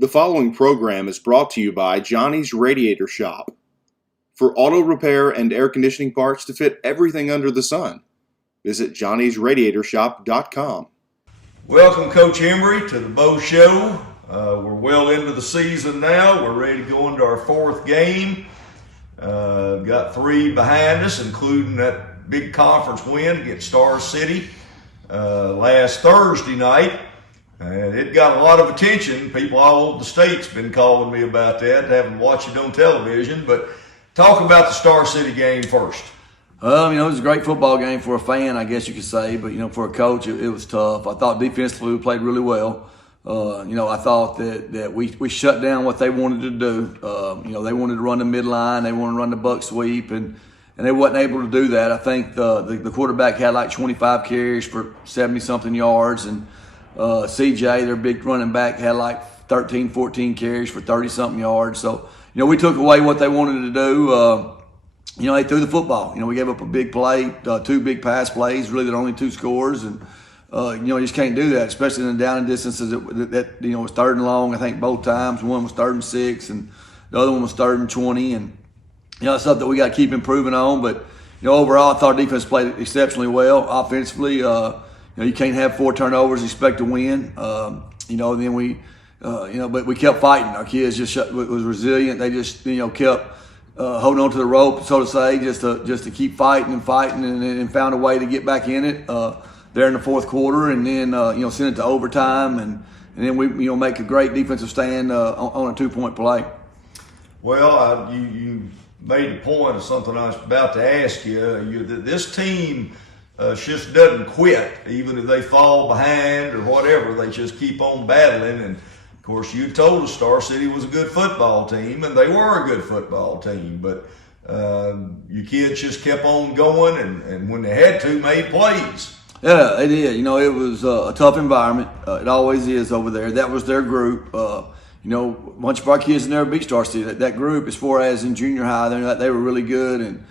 The following program is brought to you by Johnny's Radiator Shop. For auto repair and air conditioning parts to fit everything under the sun, visit johnnysradiatorshop.com. Welcome, Coach Emery, to the Bo Show. We're well into the season now. We're ready to go into our fourth game. Got three behind us, including that big conference win against Star City last Thursday night. And it got a lot of attention. People all over the state's been calling me about that. Haven't watched it on television. But talk about the Star City game first. It was a great football game for a fan, I guess you could say. But, for a coach, it was tough. I thought defensively we played really well. I thought that we shut down what they wanted to do. They wanted to run the midline. They wanted to run the buck sweep. And they wasn't able to do that. I think the quarterback had like 25 carries for 70-something yards. And CJ, their big running back, had like 13, 14 carries for 30-something yards. So, we took away what they wanted to do. They threw the football. We gave up a big play, two big pass plays, really the only two scores. And, you just can't do that, especially in the down and distances that was third and long, I think, both times. One was 3rd and 6, and the other one was 3rd and 20. And, it's something that we got to keep improving on. But, overall, I thought our defense played exceptionally well. Offensively, you can't have 4 turnovers and expect to win. Then but we kept fighting. Our kids just was resilient. They just, kept holding on to the rope, so to say, just to keep fighting and found a way to get back in it there in the fourth quarter, and then send it to overtime, and then we make a great defensive stand on a 2-point play. Well, you made a point of something I was about to ask you. This team just doesn't quit, even if they fall behind or whatever. They just keep on battling. And of course, you told us Star City was a good football team, and they were a good football team. But you kids just kept on going, and when they had to, made plays. Yeah, they did. It was a tough environment. It always is over there. That was their group. A bunch of our kids never beat Star City. That group, as far as in junior high, they were really good, and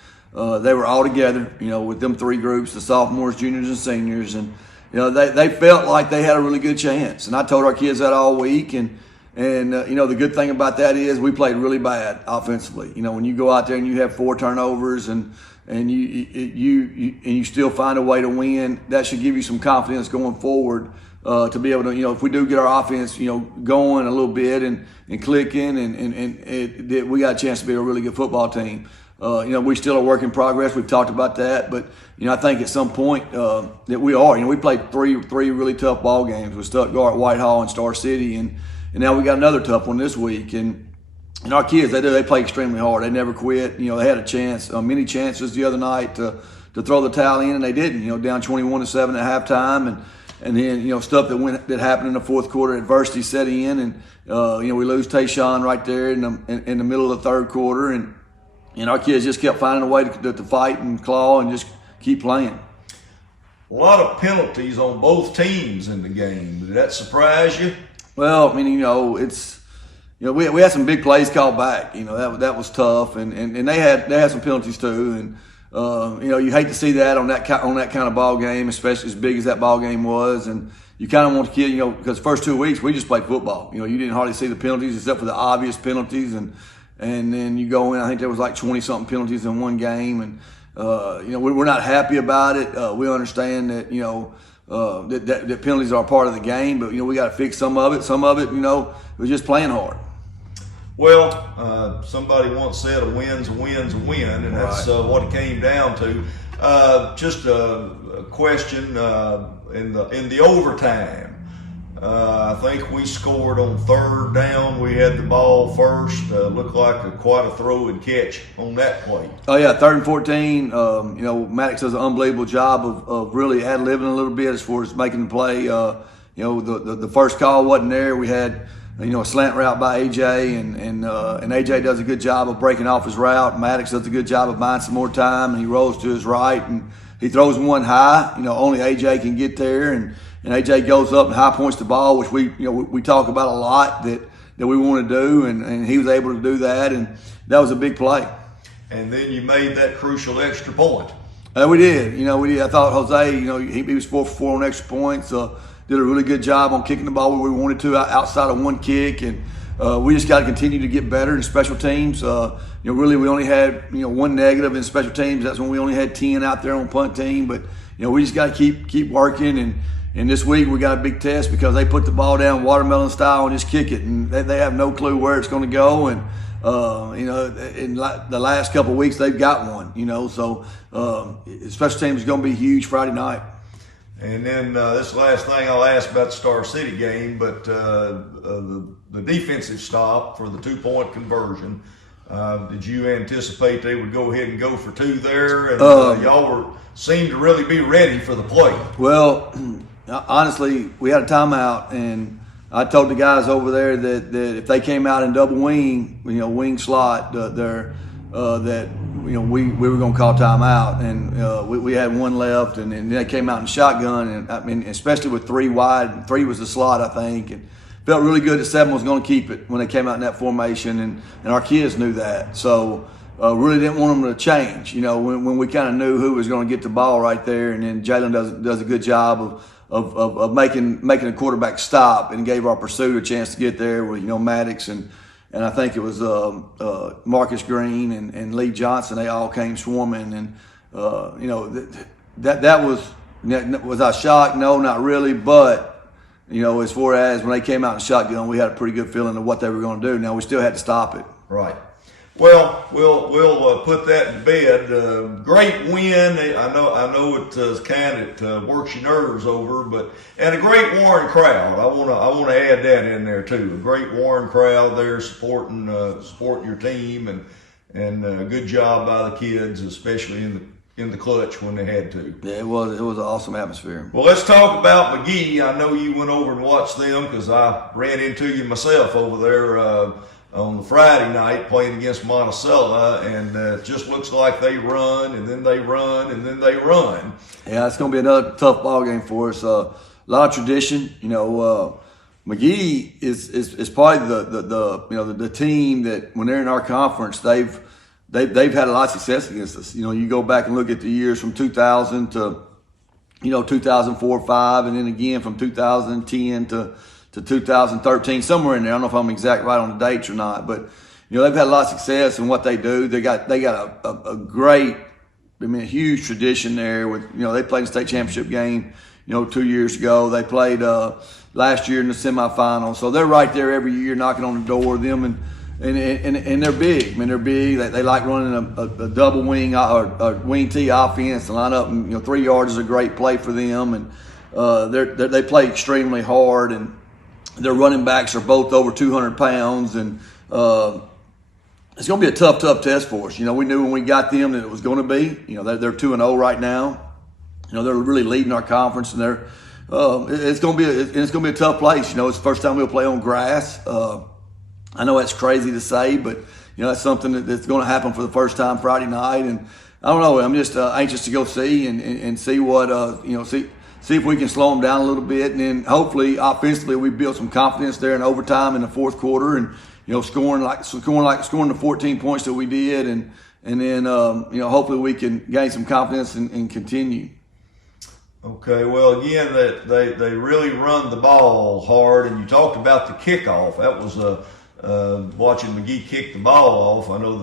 they were all together, with them 3 groups, the sophomores, juniors, and seniors. And, they felt like they had a really good chance. And I told our kids that all week. And the good thing about that is we played really bad offensively. When you go out there and you have 4 turnovers and you still find a way to win, that should give you some confidence going forward to be able to, if we do get our offense, going a little bit and clicking and we got a chance to be a really good football team. We still are a work in progress. We've talked about that, but I think at some point that we are. We played three really tough ball games with Stuttgart, Whitehall, and Star City, and now we got another tough one this week. And our kids, they play extremely hard. They never quit. They had a chance, many chances the other night to throw the towel in, and they didn't. Down 21-7 at halftime, and then stuff that happened in the fourth quarter. Adversity set in, and we lose Tayshawn right there in the middle of the third quarter, and our kids just kept finding a way to fight and claw and just keep playing. A lot of penalties on both teams in the game. Did that surprise you? Well, it's we had some big plays called back. That was tough, and they had some penalties too. And you hate to see that on that kind of ball game, especially as big as that ball game was. And you kind of want the kid, because the first 2 weeks we just played football. You didn't hardly see the penalties except for the obvious penalties, and then you go in. I think there was like 20-something penalties in one game, and we're not happy about it. We understand that that penalties are part of the game, but we got to fix some of it. Some of it, was just playing hard. Well, somebody once said a win's a win, and that's what it came down to. Just a question in the overtime. I think we scored on 3rd down. We had the ball first. Looked like quite a throw and catch on that play. Oh yeah, 3rd and 14. Maddox does an unbelievable job of really ad-libbing a little bit as far as making the play. The first call wasn't there. We had a slant route by AJ, and AJ does a good job of breaking off his route. Maddox does a good job of buying some more time, and he rolls to his right and he throws one high. Only AJ can get there, and AJ goes up and high points the ball, which we talk about a lot that we want to do, and he was able to do that, and that was a big play. And then you made that crucial extra point. We did. We did. I thought Jose, he was 4 for 4 on extra points. Did a really good job on kicking the ball where we wanted to outside of one kick, and we just got to continue to get better in special teams. Really, we only had one negative in special teams. That's when we only had 10 out there on punt team. But we just got to keep working. And this week we got a big test because they put the ball down watermelon style and just kick it, and they have no clue where it's going to go. And in the last couple of weeks they've got one. So special teams is going to be huge Friday night. And then this last thing I'll ask about the Star City game, but the defensive stop for the 2-point conversion. Did you anticipate they would go ahead and go for 2 there? And y'all seemed to really be ready for the play. Well, honestly, we had a timeout, and I told the guys over there that if they came out in double wing, wing slot, that we were going to call timeout, and we had one left, and then they came out in shotgun, and I mean, especially with 3 wide, 3 was the slot, I think, and felt really good that 7 was going to keep it when they came out in that formation, and our kids knew that, so really didn't want them to change. When we kind of knew who was going to get the ball right there, and then Jalen does a good job of making a quarterback stop, and gave our pursuit a chance to get there with Maddox and I think it was Marcus Green and Lee Johnson. They all came swarming, and that was I shocked? No, not really. But as far as when they came out in shotgun, we had a pretty good feeling of what they were going to do. Now we still had to stop it. Right. Well, we'll put that to bed. Great win. I know it kind of works your nerves over, and a great Warren crowd. I want to add that in there too. A great Warren crowd there supporting your team, and good job by the kids, especially in the clutch when they had to. Yeah, it was an awesome atmosphere. Well, let's talk about McGee. I know you went over and watched them because I ran into you myself over there. On the Friday night playing against Monticello, and it just looks like they run, and then they run, and then they run. Yeah, it's going to be another tough ball game for us. A lot of tradition. McGee is probably the team that when they're in our conference, they've had a lot of success against us. You go back and look at the years from 2000 to 2004, 5, and then again from 2010 to 2013, somewhere in there. I don't know if I'm exact right on the dates or not, but they've had a lot of success in what they do. They got a great, a huge tradition there. With they played a state championship game, 2 years ago. They played last year in the semifinals, so they're right there every year, knocking on the door. Them and they're big. They're big. They like running a double wing or a wing T offense and line up. And 3 yards is a great play for them, and they play extremely hard, and their running backs are both over 200 pounds, and it's going to be a tough test for us. We knew when we got them that it was going to be. They're 2-0 right now. They're really leading our conference, and it's going to be a tough place. It's the first time we'll play on grass. I know that's crazy to say, but that's something that's going to happen for the first time Friday night, and I don't know. I'm just anxious to go see and see what see if we can slow them down a little bit, and then hopefully offensively we build some confidence there in overtime in the fourth quarter, and scoring the 14 points that we did, and then hopefully we can gain some confidence and continue. Okay, well again they really run the ball hard, and you talked about the kickoff. That was watching McGee kick the ball off. I know on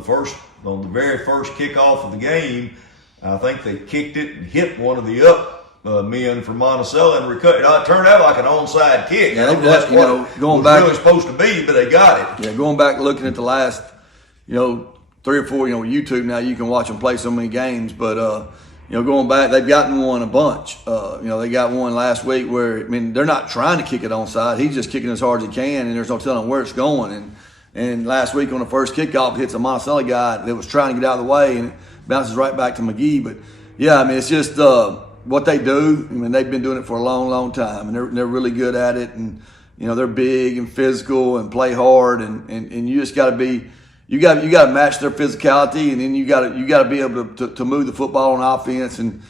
the very first kickoff of the game, I think they kicked it and hit one of the men from Monticello and it turned out like an onside kick. Yeah, that's what going was back, really supposed to be, but they got it. Yeah, going back looking at the last, 3 or 4, YouTube now you can watch them play so many games, but going back, they've gotten one a bunch. They got one last week where they're not trying to kick it onside. He's just kicking as hard as he can, and there's no telling where it's going. And last week on the first kickoff, it hits a Monticello guy that was trying to get out of the way, and it bounces right back to McGee. But yeah, it's just what they do. They've been doing it for a long, long time, and they're really good at it. And they're big and physical and play hard, and you just got to be. You got to match their physicality, and then you got to be able to move the football on offense and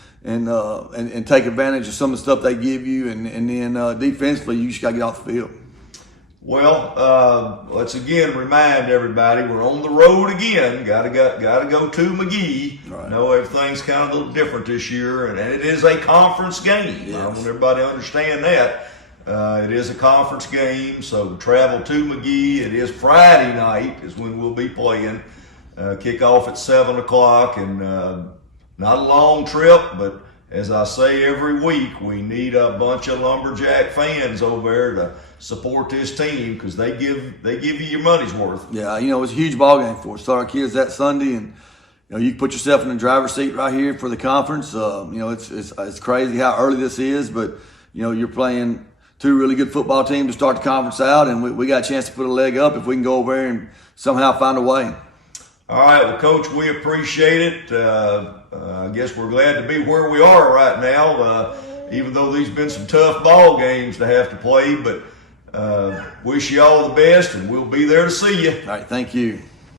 take advantage of some of the stuff they give you, and then defensively you just got to get off the field. Well, let's again remind everybody we're on the road again. Got to go to McGee. Right. I know everything's kind of a little different this year, and it is a conference game. Yes. I want everybody to understand that. It is a conference game, so travel to McGee. It is Friday night is when we'll be playing. Kickoff at 7 o'clock, and not a long trip, but as I say every week, we need a bunch of Lumberjack fans over there to support this team because they give you your money's worth. Yeah, you know, it was a huge ball game for us. Saw our kids that Sunday, and you know, you can put yourself in the driver's seat right here for the conference. You know, it's crazy how early this is, but you know, you're playing two really good football teams to start the conference out, and we got a chance to put a leg up if we can go over there and somehow find a way. All right, well, Coach, we appreciate it. I guess we're glad to be where we are right now, even though these been some tough ball games to have to play. But wish you all the best, and we'll be there to see you. All right, thank you.